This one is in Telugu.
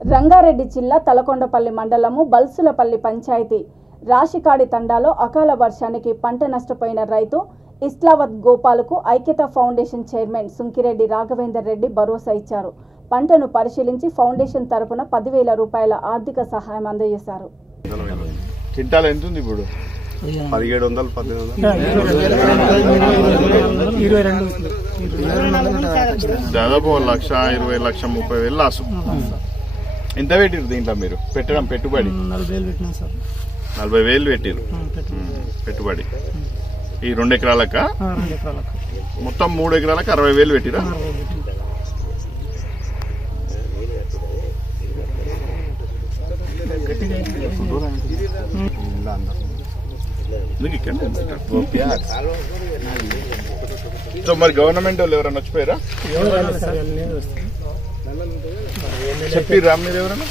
రంగారెడ్డి జిల్లా తలకొండపల్లి మండలము బల్సులపల్లి పంచాయతీ రాశికాడి తండాలో అకాల వర్షానికి పంట నష్టపోయిన రైతు ఇస్లావత్ గోపాల్కు ఐక్యత ఫౌండేషన్ చైర్మన్ సుంకిరెడ్డి రాఘవేందర్ రెడ్డి భరోసా ఇచ్చారు. పంటను పరిశీలించి ఫౌండేషన్ తరపున 10,000 రూపాయల ఆర్థిక సహాయం అందజేశారు. క్వింటాల్ ఎంత ఉంది ఇప్పుడు? 1700 దాదాపు 1,20,30,000 లాసు. ఎంత పెట్టిరు దీంట్లో? మీరు పెట్టడం పెట్టుబడి 40,000 పెట్టిరు పెట్టుబడి. ఈ 2 ఎకరాలక మొత్తం 3 ఎకరాలకు 60,000 పెట్టిరా? సో మరి గవర్నమెంట్ వాళ్ళు ఎవరైనా వచ్చిపోయారా? చెప్పిర్రా మీరు ఎవరైనా?